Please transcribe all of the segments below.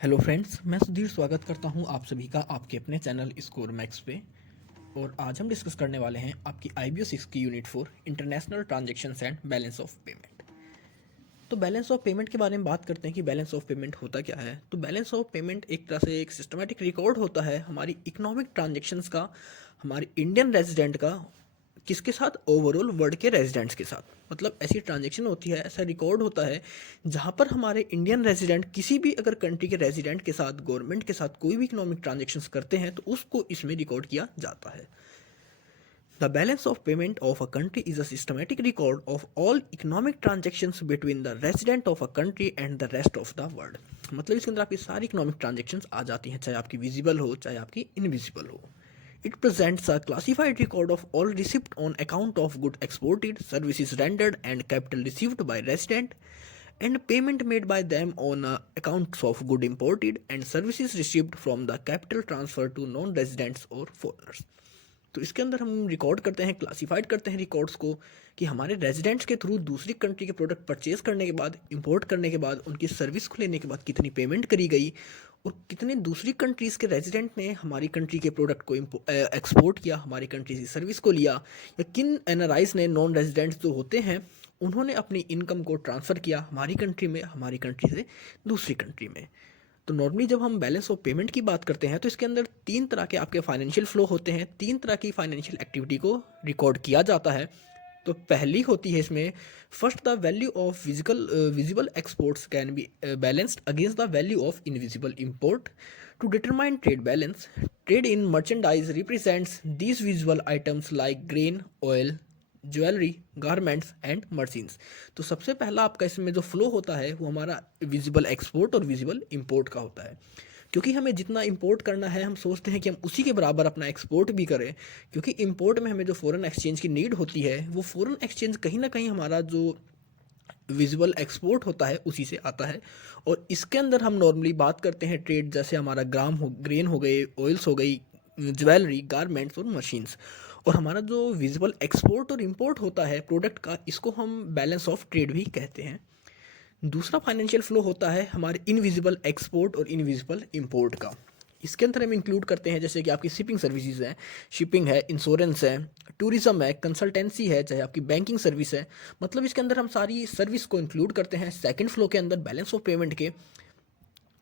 Hello friends, मैं सुधीर स्वागत करता हूं आप सभी का आपके अपने चैनल स्कोर मैक्स पे। और आज हम डिस्कस करने वाले हैं आपकी IBO 6 की unit 4 international transactions and balance of payment. तो बैलेंस ऑफ पेमेंट के बारे में बात करते हैं कि बैलेंस ऑफ पेमेंट होता क्या है। तो बैलेंस ऑफ पेमेंट एक तरह से एक सिस्टमेटिक रिकॉर्ड होता है हमारी इकोनॉमिक ट्रांजेक्शन्स का, हमारे इंडियन रेजिडेंट का किसके साथ, ओवरऑल वर्ल्ड के रेजिडेंट्स के साथ। मतलब ऐसी ट्रांजैक्शन होती है, ऐसा रिकॉर्ड होता है जहाँ पर हमारे इंडियन रेजिडेंट किसी भी अगर कंट्री के रेजिडेंट के साथ, गवर्नमेंट के साथ कोई भी इकोनॉमिक ट्रांजेक्शन्स करते हैं तो उसको इसमें रिकॉर्ड किया जाता है। The balance of payment of a country is a systematic record of all economic transactions between the resident of a country and the rest of the world। मतलब इसके अंदर आपकी सारी इकोनॉमिक ट्रांजेक्शन्स आ जाती हैं, चाहे आपकी विजिबल हो चाहे आपकी इनविजिबल हो। It presents a classified record of all receipt on account of goods exported, services rendered, and capital received by resident, and payment made by them on accounts of good imported and services received from the capital transfer to non-residents or foreigners। तो इसके अंदर हम record करते हैं, classified करते हैं records को कि हमारे रेजिडेंट्स के थ्रू दूसरी कंट्री के प्रोडक्ट परचेज करने के बाद, इंपोर्ट करने के बाद, उनकी सर्विस को लेने के बाद कितनी पेमेंट करी गई और कितने दूसरी कंट्रीज़ के रेजिडेंट ने हमारी कंट्री के प्रोडक्ट को एक्सपोर्ट किया, हमारी कंट्री से सर्विस को लिया, या किन एनआरआईज ने, नॉन रेजिडेंट्स जो होते हैं, उन्होंने अपनी इनकम को ट्रांसफ़र किया हमारी कंट्री में, हमारी कंट्री से दूसरी कंट्री में। तो नॉर्मली जब हम बैलेंस ऑफ पेमेंट की बात करते हैं तो इसके अंदर तीन तरह के आपके फाइनेंशियल फ्लो होते हैं, तीन तरह की फाइनेंशियल एक्टिविटी को रिकॉर्ड किया जाता है। तो पहली होती है इसमें, first the value of visible exports can be balanced against the value of invisible import to determine trade balance. Trade in merchandise represents these visual items like grain, oil, jewellery, garments and machines. तो सबसे पहला आपका इसमें जो flow होता है वो हमारा विजिबल एक्सपोर्ट और विजिबल इंपोर्ट का होता है। क्योंकि हमें जितना इंपोर्ट करना है हम सोचते हैं कि हम उसी के बराबर अपना एक्सपोर्ट भी करें, क्योंकि इंपोर्ट में हमें जो फॉरेन एक्सचेंज की नीड होती है वो फॉरेन एक्सचेंज कहीं ना कहीं हमारा जो विजुअल एक्सपोर्ट होता है उसी से आता है। और इसके अंदर हम नॉर्मली बात करते हैं ट्रेड, जैसे हमारा ग्रेन हो गए, ऑयल्स हो गई, ज्वेलरी, गारमेंट्स और मशीन्स। और हमारा जो विजिबल एक्सपोर्ट और इंपोर्ट होता है प्रोडक्ट का, इसको हम बैलेंस ऑफ ट्रेड भी कहते हैं। दूसरा फाइनेंशियल फ्लो होता है हमारे इनविजिबल एक्सपोर्ट और इनविजिबल इंपोर्ट का। इसके अंदर हम इंक्लूड करते हैं जैसे कि आपकी शिपिंग सर्विसेज हैं, शिपिंग है, इंश्योरेंस है, टूरिज्म है, कंसल्टेंसी है, चाहे आपकी बैंकिंग सर्विस है। मतलब इसके अंदर हम सारी सर्विस को इंक्लूड करते हैं सेकंड फ्लो के अंदर बैलेंस ऑफ पेमेंट के।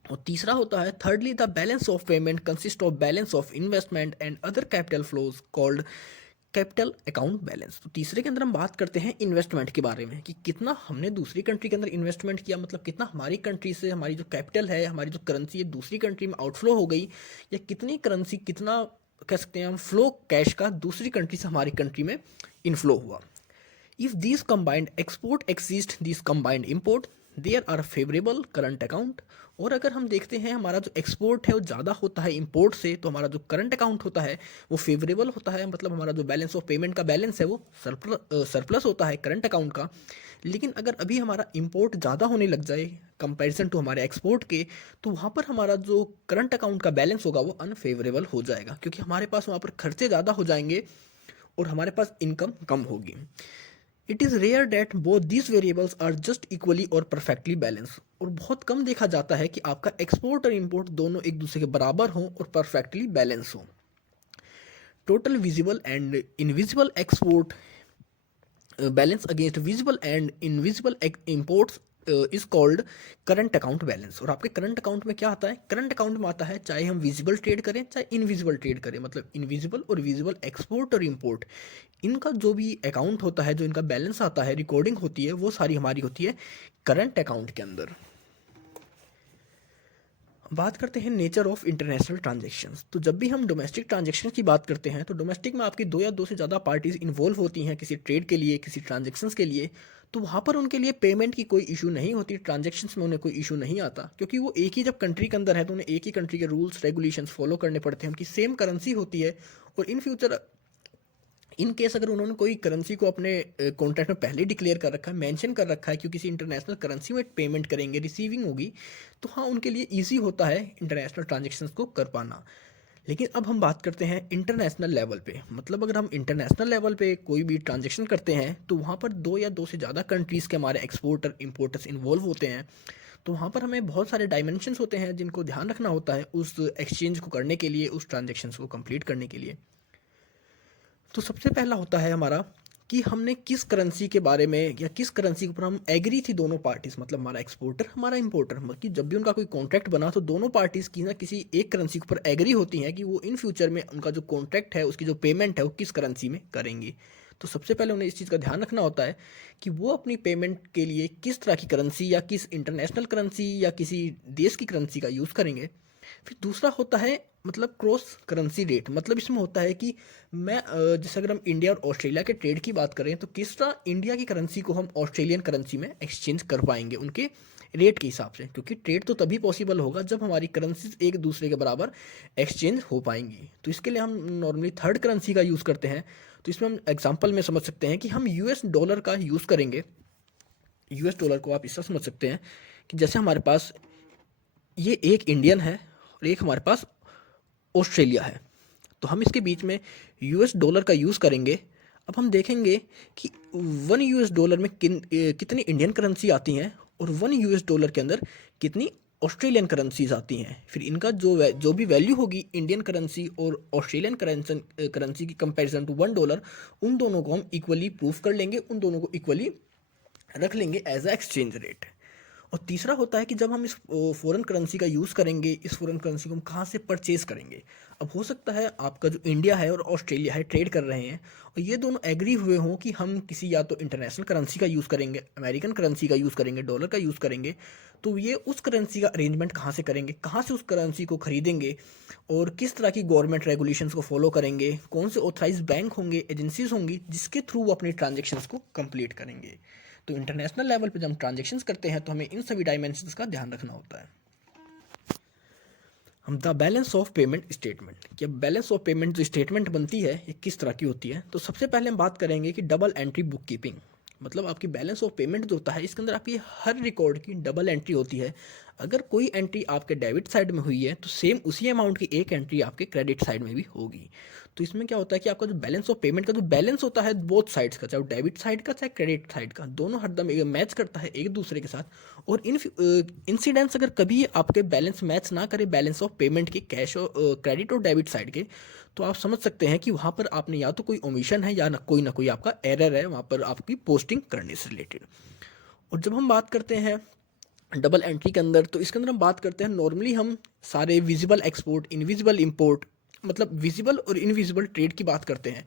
और तीसरा होता है thirdly the balance of payment consist of balance of investment and other capital flows called capital account balance. तो तीसरे के अंदर हम बात करते हैं इन्वेस्टमेंट के बारे में कि कितना हमने दूसरी कंट्री के अंदर इन्वेस्टमेंट किया, मतलब कितना हमारी कंट्री से हमारी जो कैपिटल है, हमारी जो करेंसी है, दूसरी कंट्री में आउटफ्लो हो गई, या कितनी करेंसी, कितना कह सकते हैं हम फ्लो कैश का दूसरी कंट्री से हमारी कंट्री में इनफ्लो हुआ। If these combined export exceed these combined import there are favorable current account। और अगर हम देखते हैं हमारा जो एक्सपोर्ट है वो ज़्यादा होता है इंपोर्ट से, तो हमारा जो करंट अकाउंट होता है वो फेवरेबल होता है। मतलब हमारा जो बैलेंस ऑफ पेमेंट का बैलेंस है वो सरप्लस होता है करंट अकाउंट का। लेकिन अगर अभी हमारा इंपोर्ट ज़्यादा होने लग जाए कंपैरिजन टू हमारे एक्सपोर्ट के, तो वहाँ पर हमारा जो करंट अकाउंट का बैलेंस होगा वो अनफेवरेबल हो जाएगा, क्योंकि हमारे पास वहाँ पर खर्चे ज़्यादा हो जाएंगे और हमारे पास इनकम कम होगी। It is rare that both these variables are just equally और परफेक्टली बैलेंस। और बहुत कम देखा जाता है कि आपका एक्सपोर्ट और इंपोर्ट दोनों एक दूसरे के बराबर हों और परफेक्टली बैलेंस हों। Total visible and invisible export balance against visible and invisible imports is called current account balance. और आपके करंट अकाउंट में क्या आता है, करंट अकाउंट में आता है चाहे हम विजिबल ट्रेड करें चाहे इनविजिबल ट्रेड करें, मतलब इनविजिबल और विजिबल एक्सपोर्ट और इंपोर्ट, इनका जो भी अकाउंट होता है, जो इनका बैलेंस आता है, रिकॉर्डिंग होती है, वो सारी हमारी होती है करंट अकाउंट के अंदर। बात करते हैं नेचर ऑफ इंटरनेशनल ट्रांजेक्शन्स। तो जब भी हम डोमेस्टिक ट्रांजेक्शन की बात करते हैं तो डोमेस्टिक में आपकी दो या दो से ज़्यादा पार्टीज इन्वॉल्व होती हैं किसी ट्रेड के लिए, किसी ट्रांजेक्शन्स के लिए। तो वहाँ पर उनके लिए पेमेंट की कोई इशू नहीं होती, ट्रांजेक्शन्स में उन्हें कोई इशू नहीं आता, क्योंकि वो एक ही जब कंट्री के अंदर है तो उन्हें एक ही कंट्री के रूल्स रेगुलेशंस फॉलो करने पड़ते हैं, उनकी सेम करेंसी होती है। और इन फ्यूचर इन केस अगर उन्होंने कोई करेंसी को अपने कॉन्ट्रैक्ट में पहले डिक्लेयर कर रखा है, मेंशन कर रखा है कि किसी इंटरनेशनल करेंसी में पेमेंट करेंगे, रिसीविंग होगी, तो हाँ उनके लिए इजी होता है इंटरनेशनल ट्रांजेक्शन्स को कर पाना। लेकिन अब हम बात करते हैं इंटरनेशनल लेवल पे। मतलब अगर हम इंटरनेशनल लेवल पे कोई भी ट्रांजेक्शन करते हैं तो वहाँ पर दो या दो से ज़्यादा कंट्रीज़ के हमारे एक्सपोर्टर इंपोर्टर्स इन्वॉल्व होते हैं। तो वहाँ पर हमें बहुत सारे डायमेंशंस होते हैं जिनको ध्यान रखना होता है उस एक्सचेंज को करने के लिए, उस ट्रांजेक्शन्स को कंप्लीट करने के लिए। तो सबसे पहला होता है हमारा कि हमने किस करेंसी के बारे में या किस करेंसी के ऊपर हम एग्री थी दोनों पार्टीज, मतलब हमारा एक्सपोर्टर हमारा इंपोर्टर, मतलब कि जब भी उनका कोई कॉन्ट्रैक्ट बना तो दोनों पार्टीज की ना किसी एक करेंसी के ऊपर एग्री होती हैं कि वो इन फ्यूचर में उनका जो कॉन्ट्रैक्ट है उसकी जो पेमेंट है वो किस करेंसी में करेंगी। तो सबसे पहले उन्हें इस चीज़ का ध्यान रखना होता है कि वो अपनी पेमेंट के लिए किस तरह की करेंसी या किस इंटरनेशनल करेंसी या किसी देश की करेंसी का यूज़ करेंगे। फिर दूसरा होता है मतलब क्रॉस करेंसी रेट, मतलब इसमें होता है कि मैं जैसे अगर हम इंडिया और ऑस्ट्रेलिया के ट्रेड की बात करें तो किस तरह इंडिया की करेंसी को हम ऑस्ट्रेलियन करेंसी में एक्सचेंज कर पाएंगे उनके रेट के हिसाब से, क्योंकि ट्रेड तो तभी पॉसिबल होगा जब हमारी करेंसीज एक दूसरे के बराबर एक्सचेंज हो पाएंगी। तो इसके लिए हम नॉर्मली थर्ड करेंसी का यूज़ करते हैं। तो इसमें हम एग्जाम्पल में समझ सकते हैं कि हम यूएस डॉलर का यूज़ करेंगे। यूएस डॉलर को आप इससे समझ सकते हैं कि जैसे हमारे पास ये एक इंडियन है और एक हमारे पास ऑस्ट्रेलिया है, तो हम इसके बीच में यूएस डॉलर का यूज़ करेंगे। अब हम देखेंगे कि 1 यूएस डॉलर में कितनी इंडियन करेंसी आती हैं और 1 यूएस डॉलर के अंदर कितनी ऑस्ट्रेलियन करेंसीज आती हैं। फिर इनका जो भी वैल्यू होगी इंडियन करेंसी और ऑस्ट्रेलियन करेंसी की कंपैरिजन टू $1, उन दोनों को हम इक्वली प्रूफ कर लेंगे, उन दोनों को इक्वली रख लेंगे एज अ एक्सचेंज रेट। और तीसरा होता है कि जब हम इस फॉरेन करेंसी का यूज़ करेंगे, इस फॉरेन करेंसी को हम कहाँ से परचेज़ करेंगे। अब हो सकता है आपका जो इंडिया है और ऑस्ट्रेलिया है ट्रेड कर रहे हैं और ये दोनों एग्री हुए हों कि हम किसी या तो इंटरनेशनल करेंसी का यूज़ करेंगे, अमेरिकन करेंसी का यूज़ करेंगे, डॉलर का यूज़ करेंगे। तो ये उस करेंसी का अरेंजमेंट कहाँ से करेंगे, कहाँ से उस करेंसी को खरीदेंगे और किस तरह की गवर्नमेंट रेगुलेशंस को फॉलो करेंगे, कौन से ऑथराइज बैंक होंगे, एजेंसीज होंगी जिसके थ्रू वो अपनी ट्रांजेक्शन्स को कंप्लीट करेंगे। तो इंटरनेशनल लेवल पे जब हम ट्रांजेक्शन्स करते हैं तो हमें इन सभी डायमेंशंस का ध्यान रखना होता है। हम the balance of payment statement, कि अब बैलेंस ऑफ पेमेंट जो स्टेटमेंट बनती है ये किस तरह की होती है। तो सबसे पहले हम बात करेंगे कि डबल एंट्री बुक कीपिंग, मतलब आपकी बैलेंस ऑफ पेमेंट जो होता है इसके अंदर आपकी हर रिकॉर्ड की डबल एंट्री होती है। अगर कोई एंट्री आपके डेबिट साइड में हुई है तो सेम उसी अमाउंट की एक एंट्री आपके क्रेडिट साइड में भी होगी। तो इसमें क्या होता है कि आपका जो बैलेंस ऑफ पेमेंट का जो बैलेंस होता है बोथ साइड्स का, चाहे डेबिट साइड का चाहे क्रेडिट साइड का, दोनों हरदम मैच करता है एक दूसरे के साथ। और इन इंसिडेंट्स अगर कभी आपके बैलेंस मैच ना करे बैलेंस ऑफ पेमेंट के, कैश और क्रेडिट और डेबिट साइड के, तो आप समझ सकते हैं कि वहाँ पर आपने या तो कोई ओमिशन है या ना कोई आपका एरर है वहाँ पर आपकी पोस्टिंग करने से रिलेटेड। और जब हम बात करते हैं डबल एंट्री के अंदर, तो इसके अंदर हम बात करते हैं नॉर्मली हम सारे विजिबल एक्सपोर्ट, इनविजिबल इंपोर्ट, मतलब विजिबल और इनविजिबल ट्रेड की बात करते हैं।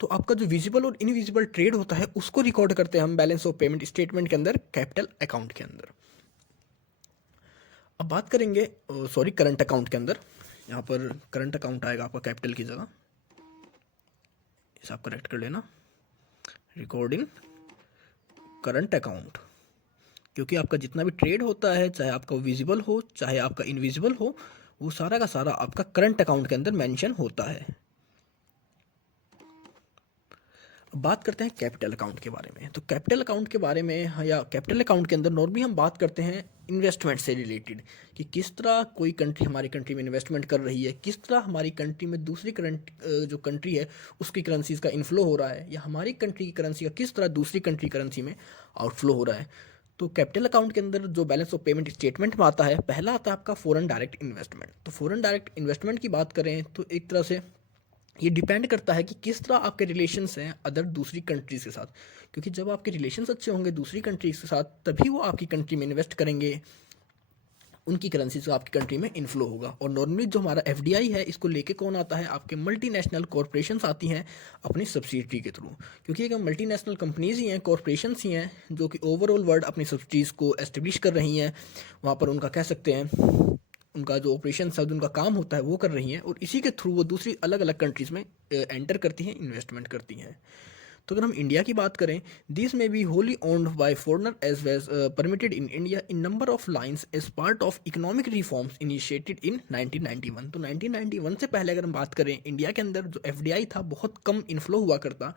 तो आपका जो विजिबल और इनविजिबल ट्रेड होता है उसको रिकॉर्ड करते हैं हम बैलेंस ऑफ पेमेंट स्टेटमेंट के अंदर, कैपिटल अकाउंट के अंदर। अब बात करेंगे करंट अकाउंट के अंदर। यहाँ पर करंट अकाउंट आएगा आपका कैपिटल की जगह, इसे आप करेक्ट कर लेना, रिकॉर्डिंग करंट अकाउंट, क्योंकि आपका जितना भी ट्रेड होता है चाहे आपका विजिबल हो चाहे आपका इनविजिबल हो, वो सारा का सारा आपका करंट अकाउंट के अंदर मेंशन होता है। अब बात करते हैं कैपिटल अकाउंट के बारे में। तो कैपिटल अकाउंट के बारे में या कैपिटल अकाउंट के अंदर नॉर्मली हम बात करते हैं इन्वेस्टमेंट से रिलेटेड, कि किस तरह कोई कंट्री हमारी कंट्री में इन्वेस्टमेंट कर रही है, किस तरह हमारी कंट्री में दूसरी जो कंट्री है उसकी करेंसीज का इनफ्लो हो रहा है, या हमारी कंट्री की करेंसी का किस तरह दूसरी कंट्री करेंसी में आउटफ्लो हो रहा है। तो कैपिटल अकाउंट के अंदर जो बैलेंस ऑफ पेमेंट स्टेटमेंट में आता है, पहला आता है आपका फॉरेन डायरेक्ट इन्वेस्टमेंट। तो फॉरेन डायरेक्ट इन्वेस्टमेंट की बात करें तो एक तरह से ये डिपेंड करता है कि किस तरह आपके रिलेशंस हैं अदर दूसरी कंट्रीज़ के साथ, क्योंकि जब आपके रिलेशंस अच्छे होंगे दूसरी कंट्रीज़ के साथ तभी वो आपकी कंट्री में इन्वेस्ट करेंगे, उनकी करेंसी से आपकी कंट्री में इन्फ्लो होगा। और नॉर्मली जो हमारा एफडीआई है इसको लेके कौन आता है, आपके मल्टीनेशनल कॉरपोरेशंस आती हैं अपनी सब्सिडरी के थ्रू, क्योंकि एक मल्टीनेशनल कंपनीज ही हैं, कॉरपोरेशंस ही हैं जो कि ओवरऑल वर्ल्ड अपनी सब्सिडीज़ को एस्टेब्लिश कर रही हैं। वहाँ पर उनका कह सकते हैं उनका जो ऑपरेशन है, उनका काम होता है वो कर रही हैं, और इसी के थ्रू वो दूसरी अलग अलग कंट्रीज़ में एंटर करती हैं, इन्वेस्टमेंट करती हैं। तो अगर हम इंडिया की बात करें, दिस में be wholly owned by foreigner as was permitted in India in number of lines as part of economic reforms initiated in 1991। तो 1991 से पहले अगर हम बात करें इंडिया के अंदर जो एफडीआई था बहुत कम इन्फ्लो हुआ करता,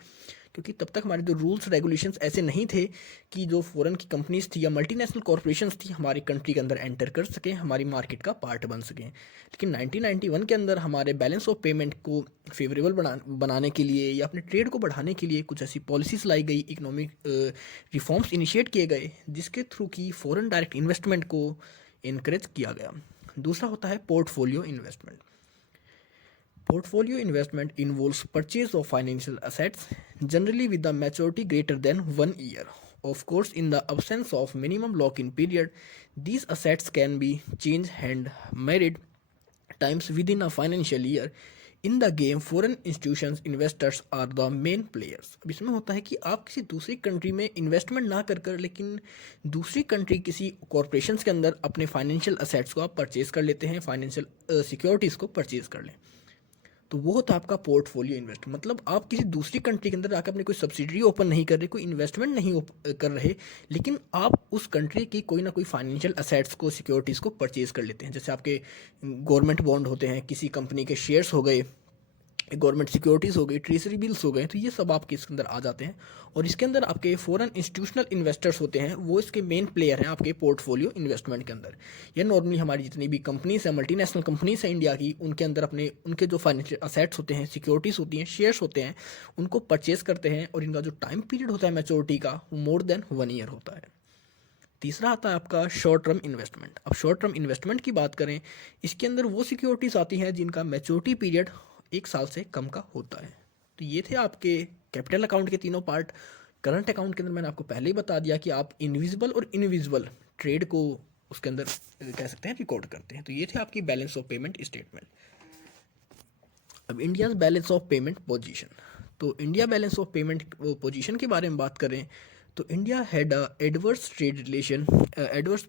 क्योंकि तब तक हमारे जो रूल्स रेगुलेशंस ऐसे नहीं थे कि जो फॉरेन की कंपनीज थी या मल्टीनेशनल कॉरपोरेशंस थी हमारी कंट्री के अंदर एंटर कर सकें, हमारी मार्केट का पार्ट बन सकें। लेकिन 1991 के अंदर हमारे बैलेंस ऑफ पेमेंट को फेवरेबल बनाने के लिए या अपने ट्रेड को बढ़ाने के लिए कुछ ऐसी पॉलिसीज़ लाई गई, इकोनॉमिक रिफॉर्म्स इनिशिएट किए गए, जिसके थ्रू की फॉरेन डायरेक्ट इन्वेस्टमेंट को इनकरेज किया गया। दूसरा होता है portfolio investment. Portfolio investment involves purchase of financial assets, generally with the maturity greater than 1 year. Of course, in the absence of minimum lock-in period, these assets can be changed hand myriad times within a financial year. In the game foreign institutions investors are the main players. अब इसमें होता है कि आप किसी दूसरी country में investment ना कर लेकिन दूसरी कंट्री किसी कॉरपोरेशंस के अंदर अपने फाइनेंशियल असेट्स को आप परचेज कर लेते हैं, फाइनेंशियल सिक्योरिटीज़ को परचेज कर लें, तो वो होता है आपका पोर्टफोलियो इन्वेस्ट। मतलब आप किसी दूसरी कंट्री के अंदर आकर अपनी कोई सब्सिडरी ओपन नहीं कर रहे, कोई इन्वेस्टमेंट नहीं कर रहे, लेकिन आप उस कंट्री की कोई ना कोई फाइनेंशियल असेट्स को, सिक्योरिटीज़ को परचेज कर लेते हैं। जैसे आपके गवर्नमेंट बॉन्ड होते हैं, किसी कंपनी के शेयर्स हो गए, गवर्नमेंट सिक्योरिटीज़ हो गई, ट्रेजरी बिल्स हो गए, तो ये सब आपके इसके अंदर आ जाते हैं। और इसके अंदर आपके फॉरेन इंस्टीट्यूशनल इन्वेस्टर्स होते हैं, वो इसके मेन प्लेयर हैं आपके पोर्टफोलियो इन्वेस्टमेंट के अंदर। ये नॉर्मली हमारी जितनी भी कंपनीज हैं, मल्टीनेशनल कंपनीज हैं इंडिया की, उनके अंदर उनके जो फाइनेंशियल असेट्स होते हैं, सिक्योरिटीज़ होती हैं, शेयर्स होते हैं, उनको परचेज करते हैं और इनका जो टाइम पीरियड होता है मैच्योरिटी का, वो मोर देन 1 ईयर होता है। तीसरा आता है आपका शॉर्ट टर्म इन्वेस्टमेंट। अब शॉर्ट टर्म इन्वेस्टमेंट की बात करें, इसके अंदर वो सिक्योरिटीज़ आती हैं जिनका मैच्योरिटी पीरियड 1 साल से कम का होता है। तो ये थे आपके कैपिटल अकाउंट के तीनों पार्ट। करंट अकाउंट के अंदर मैंने आपको पहले ही बता दिया कि आप इनविजिबल और इनविजिबल ट्रेड को उसके अंदर कह सकते हैं रिकॉर्ड करते हैं। तो ये थे आपकी बैलेंस ऑफ पेमेंट स्टेटमेंट। अब India balance of payment position. तो India balance of payment position के बारे में बात करें तो India had a adverse trade relation adverse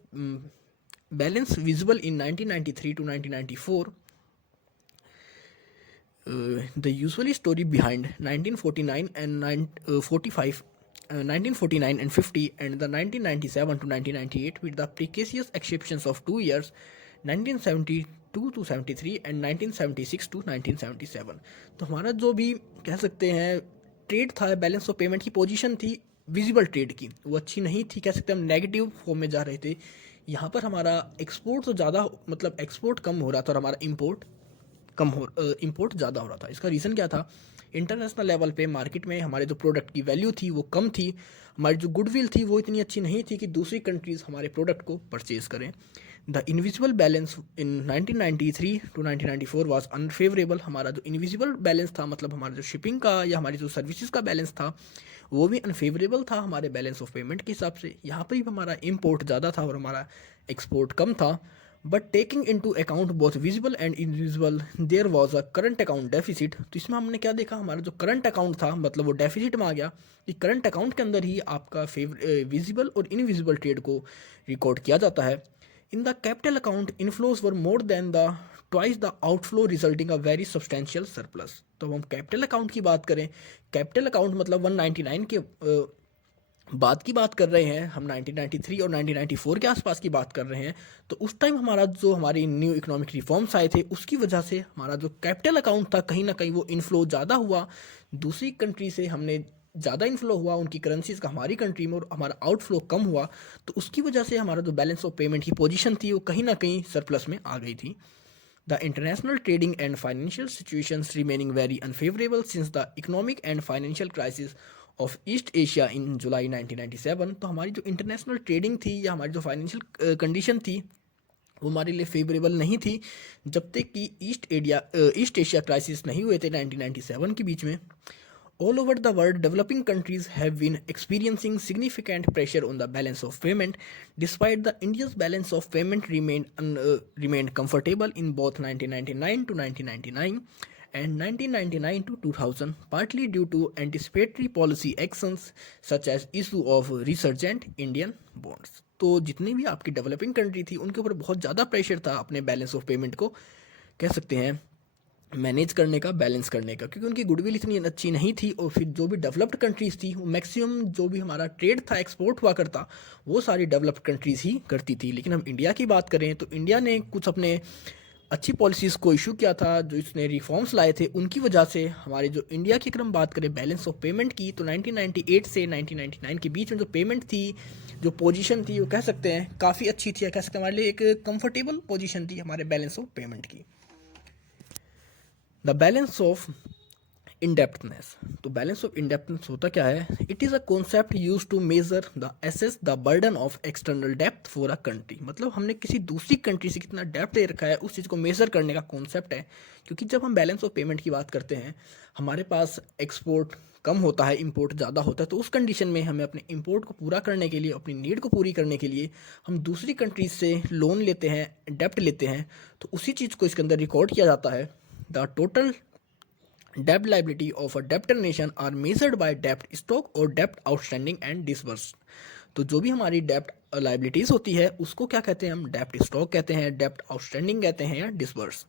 balance visible in 1993 to 1994. The usually story behind 1949 and 1949 and 50 and the 1997 to 1998 with the precarious exceptions of 2 years 1972 to 73 and 1976 to 1977। तो हमारा जो भी कह सकते हैं ट्रेड था, बैलेंस ऑफ पेमेंट की position थी विजिबल ट्रेड की, वो अच्छी नहीं थी, कह सकते हैं हम नेगेटिव फॉर्म में जा रहे थे। यहाँ पर हमारा एक्सपोर्ट तो ज़्यादा, मतलब एक्सपोर्ट कम हो रहा था और हमारा इम्पोर्ट ज़्यादा हो रहा था। इसका रीज़न क्या था? इंटरनेशनल लेवल पे मार्केट में हमारे जो प्रोडक्ट की वैल्यू थी वो कम थी, हमारी जो गुडविल थी वो इतनी अच्छी नहीं थी कि दूसरी कंट्रीज़ हमारे प्रोडक्ट को परचेज करें। The invisible balance in 1993 to 1994 was unfavourable. हमारा जो इनविजिबल बैलेंस था, मतलब हमारा जो शिपिंग का या हमारी जो सर्विसेज का बैलेंस था, वो भी अनफेवरेबल था हमारे बैलेंस ऑफ पेमेंट के हिसाब से। यहाँ पर भी हमारा इम्पोर्ट ज़्यादा था और हमारा एक्सपोर्ट कम था। But taking into account both visible and invisible there was a current account deficit. तो इसमें हमने क्या देखा, हमारा जो करंट अकाउंट था मतलब वो डेफिसिट में आ गया। कि करंट अकाउंट के अंदर ही आपका विजिबल और इनविजिबल ट्रेड को रिकॉर्ड किया जाता है। In the capital account inflows were more than the twice the outflow resulting a very substantial surplus. तो हम कैपिटल अकाउंट की बात करें, कैपिटल अकाउंट मतलब 199 के बात की बात कर रहे हैं हम, 1993 और 1994 के आसपास की बात कर रहे हैं। तो उस टाइम हमारा जो हमारी न्यू इकोनॉमिक रिफॉर्म्स आए थे उसकी वजह से हमारा जो कैपिटल अकाउंट था कहीं ना कहीं वो इनफ्लो ज़्यादा हुआ, दूसरी कंट्री से हमने ज़्यादा इनफ्लो हुआ उनकी करेंसीज का हमारी कंट्री में, और हमारा आउटफ्लो कम हुआ। तो उसकी वजह से हमारा जो बैलेंस ऑफ पेमेंट की पोजीशन थी वो कहीं ना कहीं सरप्लस में आ गई थी। The international trading and financial situations remaining very unfavourable since the economic and financial crisis of East Asia in July 1997। तो हमारी जो इंटरनेशनल ट्रेडिंग थी या हमारी जो फाइनेंशियल कंडीशन थी वो हमारे लिए फेवरेबल नहीं थी जब तक कि ईस्ट एशिया क्राइसिस नहीं हुए थे 1997 के बीच में। All over the world, developing countries have been experiencing significant pressure on the balance of payment. Despite the India's balance of payment remained comfortable in both 1999 to 1999 and 1999 to 2000, partly due to anticipatory policy actions such as issue of resurgent Indian bonds. तो जितनी भी आपकी developing country थी उनके ऊपर बहुत ज़्यादा pressure था अपने बैलेंस ऑफ पेमेंट को कह सकते हैं मैनेज करने का, बैलेंस करने का, क्योंकि उनकी गुडविल इतनी अच्छी नहीं थी। और फिर जो भी डेवलप्ड कंट्रीज़ थी वो मैक्सिमम जो भी हमारा ट्रेड था एक्सपोर्ट हुआ करता वो सारी डेवलप्ड कंट्रीज़ ही करती थी। लेकिन हम इंडिया की बात करें तो इंडिया ने कुछ अपने अच्छी पॉलिसीज़ को इशू किया था, जो इसने रिफॉर्म्स लाए थे, उनकी वजह से हमारे जो इंडिया की अगर हम बात करें बैलेंस ऑफ पेमेंट की, तो 1998 से 1999 के बीच में जो पेमेंट थी, जो पोजीशन थी, वो कह सकते हैं काफ़ी अच्छी थी, या कह सकते हैं हमारे लिए एक कंफर्टेबल पोजीशन थी हमारे बैलेंस ऑफ पेमेंट की। द बैलेंस ऑफ इंडेप्थनेस, तो बैलेंस ऑफ इंडेप्थनेस होता क्या है? It is a concept use to measure the assess the burden of external डेप्थ फॉर अ कंट्री। मतलब हमने किसी दूसरी कंट्री से कितना डेप्थ ले रखा है, उस चीज़ को मेजर करने का कॉन्सेप्ट है। क्योंकि जब हम बैलेंस ऑफ पेमेंट की बात करते हैं, हमारे पास एक्सपोर्ट कम होता है, इंपोर्ट ज़्यादा होता है, तो उस कंडीशन में हमें अपने इंपोर्ट को पूरा करने के लिए, अपनी नीड को पूरी करने के लिए हम दूसरी कंट्रीज से लोन लेते हैं, डेप्ट लेते हैं। तो उसी चीज़ को इसके अंदर रिकॉर्ड किया जाता है। The total debt liability of a debtor nation are measured by debt stock और debt outstanding and disbursed। तो जो भी हमारी डेप्ट लाइबिलिटीज होती है, उसको क्या कहते हैं हम? डेप्ट स्टॉक कहते हैं, डेप्ट आउटस्टैंडिंग कहते हैं, या disburse.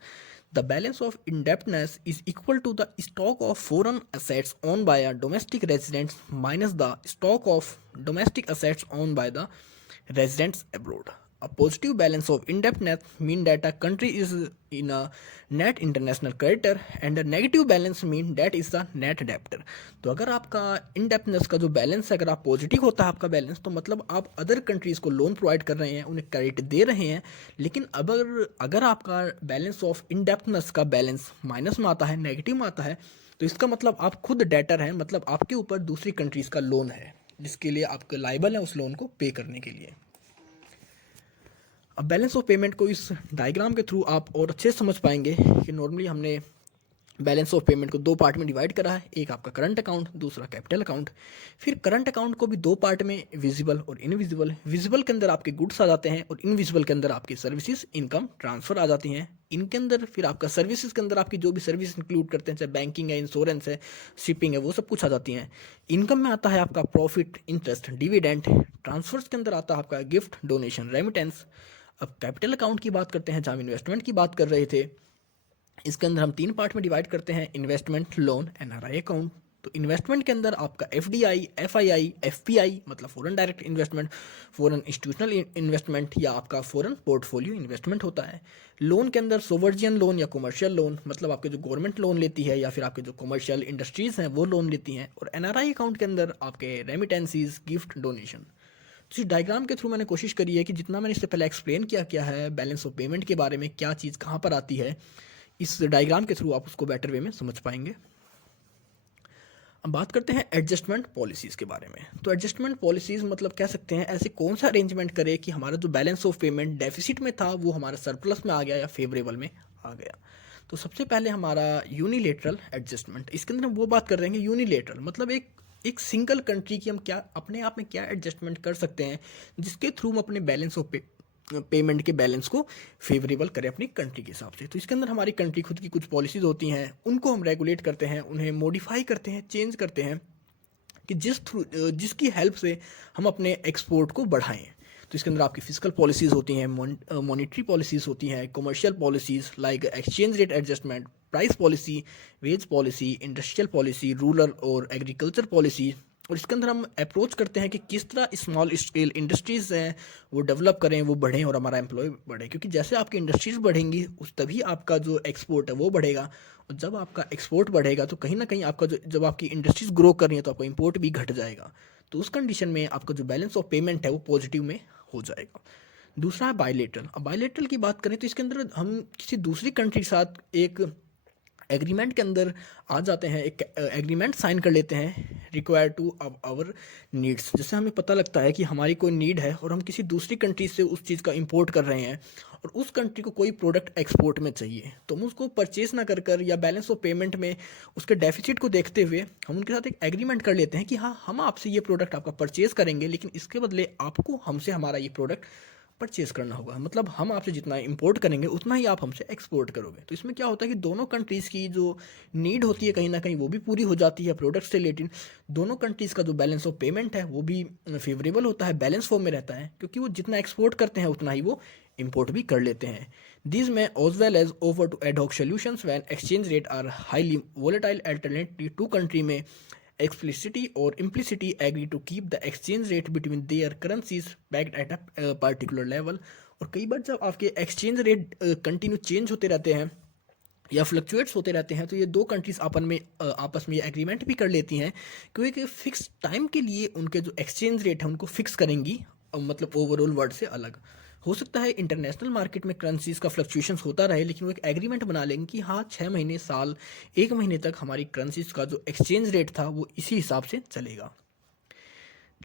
The balance of indebtedness is equal to the stock of foreign assets own by a domestic residents minus the stock of domestic assets own by the residents abroad. A positive balance of indebtedness mean that a country is in a net international creditor and a negative balance mean that is the net debtor। तो अगर आपका indebtedness का जो balance है, अगर आप positive होता है आपका बैलेंस, तो मतलब आप अदर कंट्रीज़ को लोन प्रोवाइड कर रहे हैं, उन्हें क्रेडिट दे रहे हैं। लेकिन अगर आपका बैलेंस ऑफ indebtedness का बैलेंस माइनस में आता है, नेगेटिव में आता है, तो इसका मतलब आप खुद डेटर हैं, मतलब आपके ऊपर दूसरी कंट्रीज़ का लोन है, जिसके लिए आपके लाइबल है उस लोन को पे करने के लिए। अब बैलेंस ऑफ पेमेंट को इस डायग्राम के थ्रू आप और अच्छे से समझ पाएंगे कि नॉर्मली हमने बैलेंस ऑफ पेमेंट को दो पार्ट में डिवाइड करा है, एक आपका करंट अकाउंट, दूसरा कैपिटल अकाउंट। फिर करंट अकाउंट को भी दो पार्ट में, विजिबल और इनविजिबल। विजिबल के अंदर आपके गुड्स आ जाते हैं और इनविजिबल के अंदर आपकी सर्विसेज, इनकम ट्रांसफर आ जाती हैं। इनके अंदर फिर आपका सर्विसेज के अंदर आपकी जो भी सर्विस इंक्लूड करते हैं, चाहे बैंकिंग है, इंश्योरेंस है, शिपिंग है, वो सब कुछ आ जाती हैं। इनकम में आता है आपका प्रॉफिट, इंटरेस्ट, डिविडेंड। ट्रांसफर्स के अंदर आता है आपका गिफ्ट, डोनेशन, रेमिटेंस। अब कैपिटल अकाउंट की बात करते हैं, जहाँ हम इन्वेस्टमेंट की बात कर रहे थे। इसके अंदर हम तीन पार्ट में डिवाइड करते हैं, इन्वेस्टमेंट, लोन, एनआरआई अकाउंट। तो इन्वेस्टमेंट के अंदर आपका एफडीआई, एफआईआई, एफपीआई मतलब foreign direct investment, foreign institutional investment, या आपका फॉरेन पोर्टफोलियो इन्वेस्टमेंट होता है। लोन के अंदर सोवर्जियन लोन या कमर्शियल लोन, मतलब आपके जो गवर्नमेंट लोन लेती है या फिर आपके जो कमर्शियल इंडस्ट्रीज हैं वो लोन लेती हैं। और एनआरआई अकाउंट के अंदर आपके रेमिटेंसीज, गिफ्ट, डोनेशन। तो इस डायग्राम के थ्रू मैंने कोशिश करी है कि जितना मैंने इससे पहले एक्सप्लेन किया है बैलेंस ऑफ पेमेंट के बारे में, क्या चीज़ कहाँ पर आती है, इस डायग्राम के थ्रू आप उसको बेटर वे में समझ पाएंगे। अब बात करते हैं एडजस्टमेंट पॉलिसीज़ के बारे में। तो एडजस्टमेंट पॉलिसीज़ मतलब कह सकते हैं ऐसे कौन सा अरेंजमेंट करे कि हमारा जो बैलेंस ऑफ पेमेंट डेफिसिट में था वो हमारा सरप्लस में आ गया या फेवरेबल में आ गया। तो सबसे पहले हमारा यूनिलेटरल एडजस्टमेंट। इसके अंदर हम वो बात कर रहे हैं यूनिलेटरल मतलब एक सिंगल कंट्री की हम क्या अपने आप में क्या एडजस्टमेंट कर सकते हैं जिसके थ्रू हम अपने बैलेंस ऑफ पेमेंट के बैलेंस को फेवरेबल करें अपनी कंट्री के हिसाब से। तो इसके अंदर हमारी कंट्री खुद की कुछ पॉलिसीज़ होती हैं, उनको हम रेगुलेट करते हैं, उन्हें मॉडिफाई करते हैं, चेंज करते हैं कि जिसकी हेल्प से हम अपने एक्सपोर्ट को बढ़ाएं। तो इसके अंदर आपकी फिजिकल पॉलिसीज़ होती हैं, मॉनिटरी पॉलिसीज़ होती हैं, commercial policies like exchange rate adjustment, price policy, wage policy, industrial policy, rural और एग्रीकल्चर पॉलिसी। और इसके अंदर हम अप्रोच करते हैं कि किस तरह स्मॉल स्केल इंडस्ट्रीज़ हैं वो डेवलप करें, वो बढ़ें और हमारा एम्प्लॉय बढ़े। क्योंकि जैसे आपकी इंडस्ट्रीज़ बढ़ेंगी उस तभी आपका जो एक्सपोर्ट है वो बढ़ेगा, और जब आपका एक्सपोर्ट बढ़ेगा तो कहीं ना कहीं आपका जो जब आपकी इंडस्ट्रीज़ ग्रो कर रही है तो आपका इंपोर्ट भी घट जाएगा। तो उस कंडीशन में आपका जो बैलेंस ऑफ पेमेंट है वो पॉजिटिव में हो जाएगा। दूसरा है बायलेटरल। अब बायलेटरल की बात करें तो इसके अंदर हम किसी दूसरी कंट्री के साथ एक एग्रीमेंट के अंदर आ जाते हैं, एक एग्रीमेंट साइन कर लेते हैं रिक्वायर टू आवर नीड्स। जैसे हमें पता लगता है कि हमारी कोई नीड है और हम किसी दूसरी कंट्री से उस चीज़ का इंपोर्ट कर रहे हैं और उस कंट्री को कोई प्रोडक्ट एक्सपोर्ट में चाहिए, तो हम उसको परचेज ना कर या बैलेंस ऑफ पेमेंट में उसके डेफिसिट को देखते हुए हम उनके साथ एक एग्रीमेंट कर लेते हैं कि हाँ, हम आपसे ये प्रोडक्ट आपका परचेज करेंगे, लेकिन इसके बदले आपको हमसे हमारा ये प्रोडक्ट परचेज करना होगा। मतलब हम आपसे जितना इंपोर्ट करेंगे उतना ही आप हमसे एक्सपोर्ट करोगे। तो इसमें क्या होता है कि दोनों कंट्रीज़ की जो नीड होती है कहीं ना कहीं वो भी पूरी हो जाती है प्रोडक्ट से रिलेटेड। दोनों कंट्रीज़ का जो बैलेंस ऑफ पेमेंट है वो भी फेवरेबल होता है, बैलेंस फॉर्म में रहता है, क्योंकि वो जितना एक्सपोर्ट करते हैं उतना ही वो इंपोर्ट भी कर लेते हैं। दिस में as well as over to ad hoc solutions when exchange rate are highly volatile alternative to country में explicitly or implicitly agree to keep the exchange rate between their currencies pegged at a particular level और कई बार जब आपके exchange rate continue change होते रहते हैं या fluctuates होते रहते हैं, तो ये दो कंट्रीज आपस में ये एग्रीमेंट भी कर लेती हैं कि वो एक फिक्स टाइम के लिए उनके जो एक्सचेंज रेट है उनको फिक्स करेंगी, मतलब ओवरऑल वर्ल्ड से अलग। हो सकता है इंटरनेशनल मार्केट में करेंसीज का फ्लक्चुएशंस होता रहे, लेकिन वो एक एग्रीमेंट बना लेंगे कि हाँ 6 महीने, साल, 1 महीने तक हमारी करेंसीज का जो एक्सचेंज रेट था वो इसी हिसाब से चलेगा।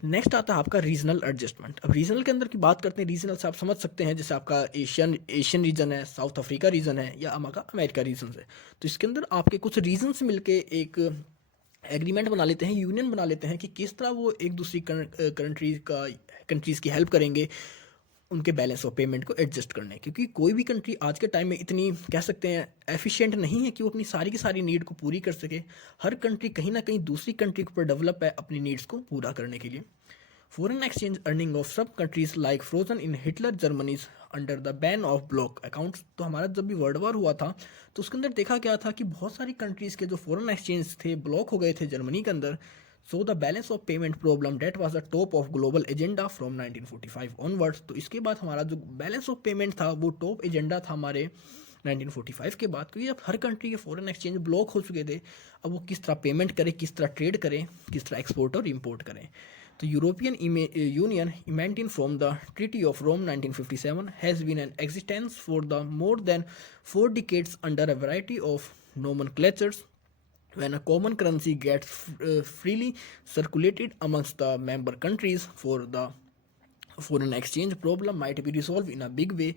नेक्स्ट आता है आपका रीजनल एडजस्टमेंट। अब रीजनल के अंदर की बात करते हैं, रीजनल से आप समझ सकते हैं जैसे आपका एशियन रीजन है, साउथ अफ्रीका रीजन है, या आपका अमेरिका रीजन है। तो इसके अंदर आपके कुछ रीजन से मिलके एक एग्रीमेंट बना लेते हैं, यूनियन बना लेते हैं कि किस तरह वो एक दूसरी कंट्रीज़ की हेल्प करेंगे उनके बैलेंस ऑफ पेमेंट को एडजस्ट करने। क्योंकि कोई भी कंट्री आज के टाइम में इतनी कह सकते हैं एफिशिएंट नहीं है कि वो अपनी सारी की सारी नीड को पूरी कर सके। हर कंट्री कहीं ना कहीं दूसरी कंट्री के ऊपर डेवलप है अपनी नीड्स को पूरा करने के लिए। फॉरेन एक्सचेंज अर्निंग ऑफ सब countries like frozen in Hitler Germany's under the ban of block accounts. तो हमारा जब भी वर्ल्ड वॉर हुआ था तो उसके अंदर देखा गया था कि बहुत सारी कंट्रीज़ के जो फॉरेन एक्सचेंज थे ब्लॉक हो गए थे जर्मनी के अंदर। So the balance of payment problem that was the top of global agenda from 1945 onwards. तो इसके बाद हमारा जो बैलेंस ऑफ पेमेंट था वो टॉप एजेंडा था हमारे 1945 के बाद, क्योंकि जब हर कंट्री के फॉरेन एक्सचेंज ब्लॉक हो चुके थे, अब वो किस तरह पेमेंट करें, किस तरह ट्रेड करें, किस तरह एक्सपोर्ट और इम्पोर्ट करें। तो European Union emanating from the treaty of Rome 1957 has been an existence for the more than 4 decades under a variety of nomenclatures. When a common currency gets freely circulated amongst the member countries, for the foreign exchange problem might be resolved in a big way.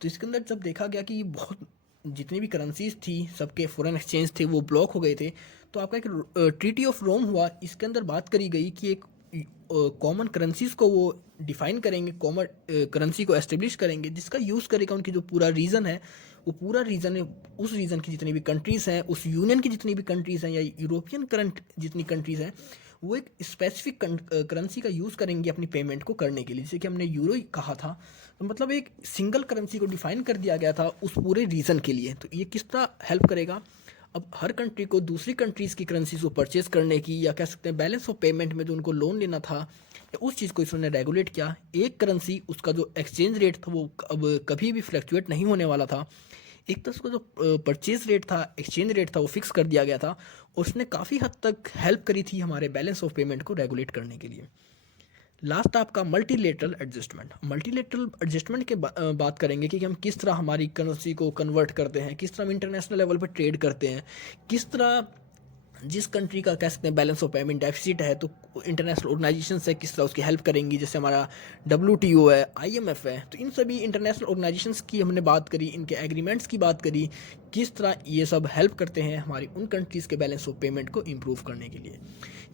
तो इसके अंदर जब देखा गया कि बहुत जितनी भी करेंसीज थी सबके फॉरेन एक्सचेंज थे वो ब्लॉक हो गए थे, तो आपका एक ट्रीटी ऑफ रोम हुआ। इसके अंदर बात करी गई कि एक कॉमन करेंसीज को वो डिफाइन करेंगे, कॉमन करेंसी को एस्टेब्लिश करेंगे जिसका यूज़ करेगा उनकी जो पूरा रीजन है, वो पूरा रीजन है उस रीजन की जितनी भी कंट्रीज़ हैं, उस यूनियन की जितनी भी कंट्रीज़ हैं या यूरोपियन करंट जितनी कंट्रीज़ हैं, वो एक स्पेसिफिक करेंसी का यूज़ करेंगे अपनी पेमेंट को करने के लिए। जैसे कि हमने यूरो ही कहा था, तो मतलब एक सिंगल करेंसी को डिफाइन कर दिया गया था उस पूरे रीजन के लिए। तो ये किस तरह हेल्प करेगा, अब हर कंट्री को दूसरी कंट्रीज़ की करेंसीज को परचेज करने की, या कह सकते हैं बैलेंस ऑफ पेमेंट में जो उनको लोन लेना था, या उस चीज़ को इसने रेगुलेट किया। एक करेंसी उसका जो एक्सचेंज रेट था वो अब कभी भी फ्लक्चुएट नहीं होने वाला था। एक तो उसका जो परचेज रेट था, एक्सचेंज रेट था, वो फिक्स कर दिया गया था, और उसने काफ़ी हद तक हेल्प करी थी हमारे बैलेंस ऑफ पेमेंट को रेगुलेट करने के लिए। लास्ट आपका मल्टीलेटरल एडजस्टमेंट। मल्टीलेटरल एडजस्टमेंट के बात करेंगे कि हम किस तरह हमारी करेंसी को कन्वर्ट करते हैं, किस तरह हम इंटरनेशनल लेवल पर ट्रेड करते हैं, किस तरह जिस कंट्री का कह सकते हैं बैलेंस ऑफ पेमेंट डेफिसिट है तो इंटरनेशनल ऑर्गेनाइजेशन है किस तरह उसकी हेल्प करेंगी। जैसे हमारा WTO है, IMF है, तो इन सभी इंटरनेशनल ऑर्गेनाइजेशंस की हमने बात करी, इनके एग्रीमेंट्स की बात करी, किस तरह ये सब हेल्प करते हैं हमारी उन कंट्रीज़ के बैलेंस ऑफ पेमेंट को इम्प्रूव करने के लिए।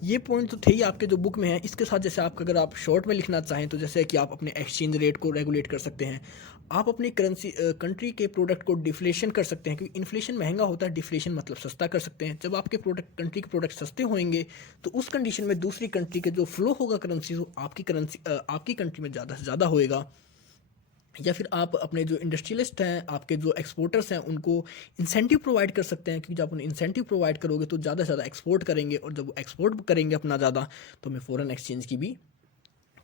ये पॉइंट तो थे ही आपके जो बुक में है। इसके साथ जैसे आप अगर आप शॉर्ट में लिखना चाहें तो जैसे कि आप अपने एक्सचेंज रेट को रेगुलेट कर सकते हैं, आप अपनी कंट्री के प्रोडक्ट को डिफ्लेशन कर सकते हैं, क्योंकि इन्फ्लेशन महंगा होता है, डिफ्लेशन मतलब सस्ता कर सकते हैं। जब आपके कंट्री के प्रोडक्ट सस्ते होंगे तो उस कंडीशन में दूसरी कंट्री के जो फ्लो होगा करेंसी वो आपकी कंट्री में ज़्यादा से ज़्यादा होएगा। या फिर आप अपने जो इंडस्ट्रियलिस्ट हैं, आपके जो एक्सपोर्टर्स हैं, उनको इंसेंटिव प्रोवाइड कर सकते हैं, क्योंकि जब आप उन्हें इंसेंटिव प्रोवाइड करोगे तो ज़्यादा से ज़्यादा एक्सपोर्ट करेंगे, और जब वो एक्सपोर्ट करेंगे अपना ज़्यादा तो हमें फ़ॉरेन एक्सचेंज की भी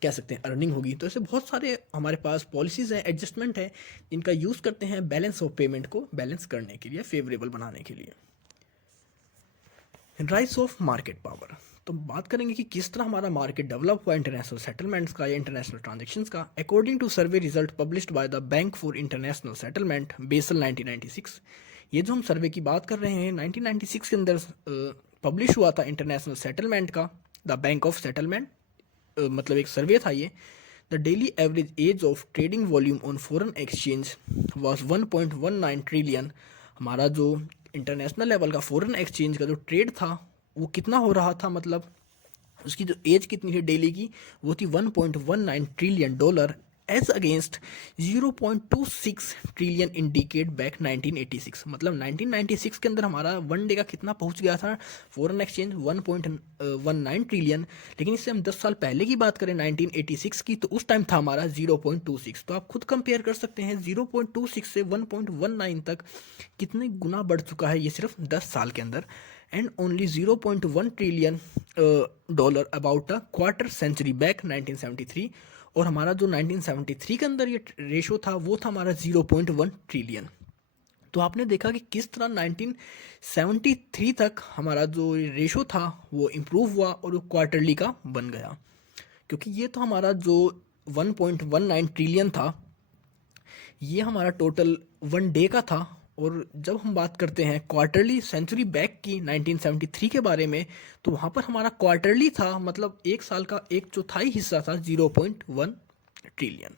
कह सकते हैं अर्निंग होगी। तो ऐसे बहुत सारे हमारे पास पॉलिसीज़ हैं, एडजस्टमेंट है, जिनका यूज़ करते हैं बैलेंस ऑफ पेमेंट को बैलेंस करने के लिए, फेवरेबल बनाने के लिए। Rise of market power. तो बात करेंगे कि किस तरह हमारा मार्केट डेवलप हुआ इंटरनेशनल सेटलमेंट्स का या इंटरनेशनल ट्रांजेक्शंस का। According to survey result published by the bank for international settlement Basel 1996, ये जो हम सर्वे की बात कर रहे हैं 1996 के अंदर पब्लिश हुआ था इंटरनेशनल सेटलमेंट का, द बैंक ऑफ सेटलमेंट, मतलब एक सर्वे था ये। The daily average age of trading volume on foreign exchange was 1.19 trillion. हमारा जो इंटरनेशनल लेवल का फॉरेन एक्सचेंज का जो ट्रेड था वो कितना हो रहा था, मतलब उसकी जो एज कितनी थी डेली की, वो थी $1.19 trillion as against 0.26 trillion in decade back 1986। मतलब 1996 के अंदर हमारा वन डे का कितना पहुंच गया था फॉरेन एक्सचेंज, 1.19 ट्रिलियन। लेकिन इससे हम 10 साल पहले की बात करें 1986 की, तो उस टाइम था हमारा 0.26। तो आप खुद कंपेयर कर सकते हैं 0.26 से 1.19 तक कितने गुना बढ़ चुका है ये सिर्फ 10 साल के अंदर। And only 0.1 trillion dollar about a quarter century back 1973, और हमारा जो 1973 के अंदर ये रेशो था वो था हमारा 0.1 ट्रिलियन। तो आपने देखा कि किस तरह 1973 तक हमारा जो रेशो था वो इम्प्रूव हुआ और वो क्वार्टरली का बन गया, क्योंकि ये तो हमारा जो 1.19 ट्रिलियन था ये हमारा टोटल वन डे का था। और जब हम बात करते हैं क्वार्टरली सेंचुरी बैक की 1973 के बारे में, तो वहाँ पर हमारा क्वार्टरली था, मतलब एक साल का एक चौथाई हिस्सा था 0.1 ट्रिलियन।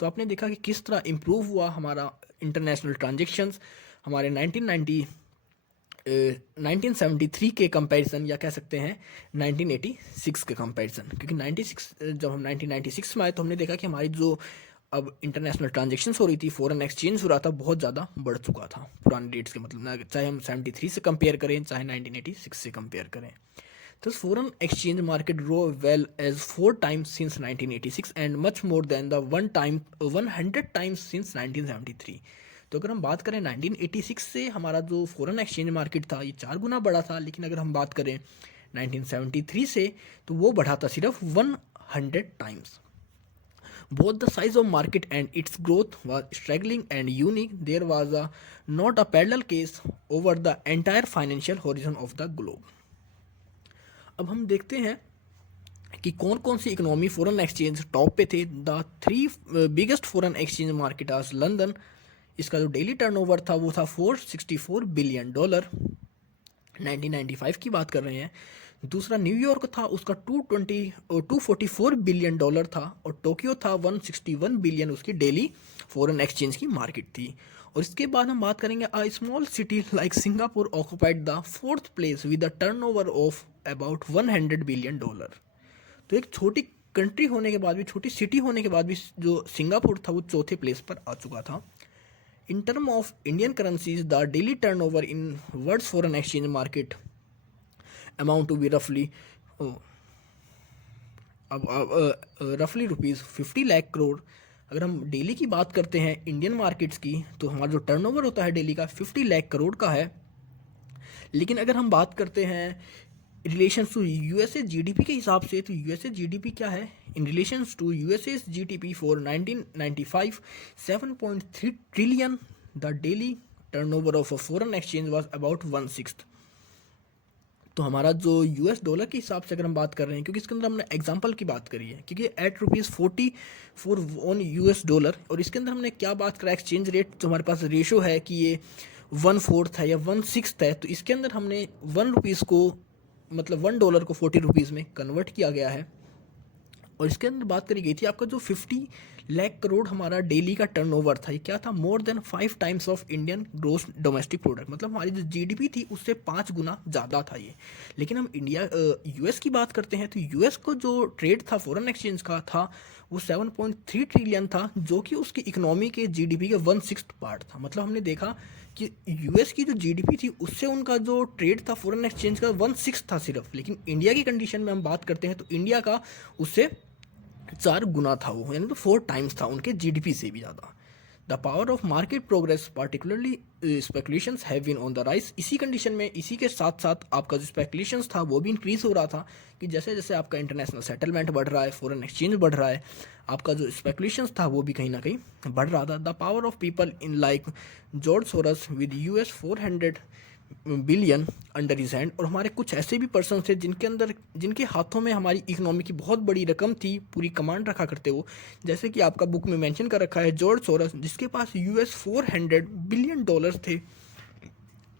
तो आपने देखा कि किस तरह इम्प्रूव हुआ हमारा इंटरनेशनल ट्रांजेक्शन्स हमारे 1973 के कंपैरिजन, या कह सकते हैं 1986 के कंपैरिजन। क्योंकि 96 जब हम 1996 में आए तो हमने देखा कि हमारी जो अब इंटरनेशनल ट्रांजेक्शन्स हो रही थी, फॉरेन एक्सचेंज हो रहा था, बहुत ज़्यादा बढ़ चुका था पुराने डेट्स के, मतलब ना, चाहे हम 73 से कंपेयर करें चाहे 1986 से कंपेयर करें। तो foreign exchange market grow well as 4 times since 1986 and much more than the 100 times since 1973। तो अगर हम बात करें 1986 से हमारा जो फॉरेन एक्सचेंज मार्केट था ये 4 गुना बढ़ा था, लेकिन अगर हम बात करें 1973 से तो वो बढ़ा था सिर्फ 100 times। Both the size of market and its growth was straggling and unique. There was not a parallel case over the entire financial horizon of the globe. अब हम देखते हैं कि कौन कौन सी इकोनॉमी फॉरेन एक्सचेंज टॉप पे थे। The 3 biggest foreign exchange market आज लंदन, इसका जो डेली टर्नओवर था वो था $464 बिलियन, 1995 की बात कर रहे हैं। दूसरा न्यूयॉर्क था, उसका 244 बिलियन डॉलर था। और टोक्यो था 161 बिलियन, उसकी डेली फॉरेन एक्सचेंज की मार्केट थी। और इसके बाद हम बात करेंगे a small city like Singapore occupied the 4th place with a turnover of about $100 billion. तो एक छोटी कंट्री होने के बाद भी, छोटी सिटी होने के बाद भी जो सिंगापुर था वो चौथे प्लेस पर आ चुका था। In term of Indian currencies the daily turnover in world's foreign exchange market amount to be roughly roughly rupees 50 lakh crore. अगर हम डेली की बात करते हैं इंडियन मार्केट्स की, तो हमारा जो टर्नओवर होता है डेली का 50 लाख करोड़ का है। लेकिन अगर हम बात करते हैं रिलेशन टू यूएसए जीडीपी के हिसाब से, तो यूएसए जीडीपी क्या है in relation to USA GDP for 1995 7.3 ट्रिलियन। The daily turnover of a foreign exchange was about 1/6। तो हमारा जो यूएस डॉलर के हिसाब से अगर हम बात कर रहे हैं, क्योंकि इसके अंदर हमने एग्जांपल की बात करी है, क्योंकि at ₹40 for one US dollar, और इसके अंदर हमने क्या बात करा एक्सचेंज रेट, जो हमारे पास रेशो है कि ये 1/4 है या 1/6 है। तो इसके अंदर हमने ₹1 को, मतलब $1 को 40 रुपीज़ में कन्वर्ट किया गया है। और इसके अंदर बात करी गई थी आपका जो 50 लाख करोड़ हमारा डेली का टर्नओवर था, ये क्या था, more than 5 times of Indian gross domestic product, मतलब हमारी जो जीडीपी थी उससे 5 गुना ज़्यादा था ये। लेकिन हम यूएस की बात करते हैं तो यूएस को जो ट्रेड था फॉरेन एक्सचेंज का था वो 7.3 ट्रिलियन था, जो कि उसकी इकोनॉमी के जीडीपी का 1/6 पार्ट था। मतलब हमने देखा कि यूएस की जो जीडीपी थी उससे उनका जो ट्रेड था फॉरेन एक्सचेंज का 1/6 था सिर्फ। लेकिन इंडिया की कंडीशन में हम बात करते हैं तो इंडिया का उससे 4 गुना था वो, यानी तो 4 times था उनके जीडीपी से भी ज़्यादा। The power of market progress particularly speculations have been on the rise. इसी कंडीशन में, इसी के साथ साथ आपका जो स्पेकुलेशंस था वो भी इंक्रीज हो रहा था, कि जैसे जैसे आपका इंटरनेशनल सेटलमेंट बढ़ रहा है, फॉरेन एक्सचेंज बढ़ रहा है, आपका जो स्पेकुलेशंस था वो भी कहीं ना कहीं बढ़ रहा था। The power of people in like George Soros with US 400 billion under his hand. और हमारे कुछ ऐसे भी पर्सन थे जिनके हाथों में हमारी इकोनॉमी की बहुत बड़ी रकम थी, पूरी कमांड रखा करते वो, जैसे कि आपका बुक में मेंशन कर रखा है जॉर्ज सोरस, जिसके पास US 400 बिलियन डॉलर थे,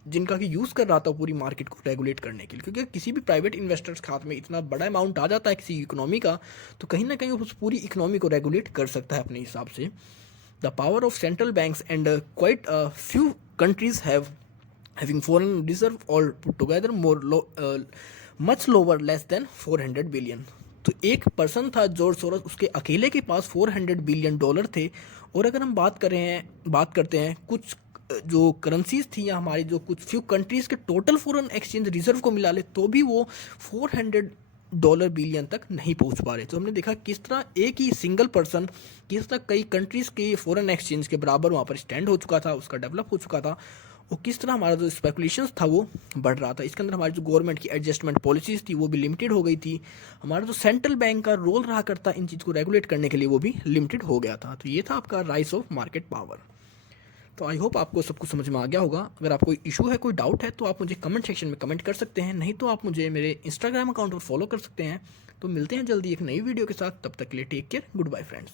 जिनका कि यूज़ कर रहा था पूरी मार्केट को रेगुलेट करने के लिए। क्योंकि किसी भी प्राइवेट इन्वेस्टर्स के हाथ में इतना बड़ा अमाउंट आ जाता है किसी इकोनॉमी का, तो कहीं ना कहीं उस पूरी इकोनॉमी को रेगुलेट कर सकता है अपने हिसाब से। The power of central banks and quite few countries have having foreign reserve all put together much lower less than 400 billion. तो एक पर्सन था जॉर्ज सोरस, उसके अकेले के पास 400 बिलियन डॉलर थे। और अगर हम बात करते हैं कुछ जो करेंसीज थी या हमारी जो कुछ फ्यू कंट्रीज़ के टोटल फॉरेन एक्सचेंज रिजर्व को मिला ले, तो भी वो $400 बिलियन तक नहीं पहुंच पा रहे। तो हमने देखा किस तरह एक ही सिंगल पर्सन किस तरह कई कंट्रीज़ के फॉरेन एक्सचेंज के बराबर वहाँ पर स्टैंड हो चुका था, उसका डेवलप हो चुका था। और किस तरह हमारा जो स्पेकुलेशंस था वो बढ़ रहा था। इसके अंदर हमारी जो गवर्नमेंट की एडजस्टमेंट पॉलिसीज़ थी वो भी लिमिटेड हो गई थी। हमारा जो सेंट्रल बैंक का रोल रहा करता इन चीज़ को रेगुलेट करने के लिए वो भी लिमिटेड हो गया था। तो ये था आपका राइज ऑफ मार्केट पावर। तो आई होप आपको सब कुछ समझ में आ गया होगा। अगर आपको कोई इशू है, कोई डाउट है, तो आप मुझे कमेंट सेक्शन में कमेंट कर सकते हैं, नहीं तो आप मुझे मेरे इंस्टाग्राम अकाउंट पर फॉलो कर सकते हैं। तो मिलते हैं जल्दी एक नई वीडियो के साथ, तब तक के लिए take care, good bye friends.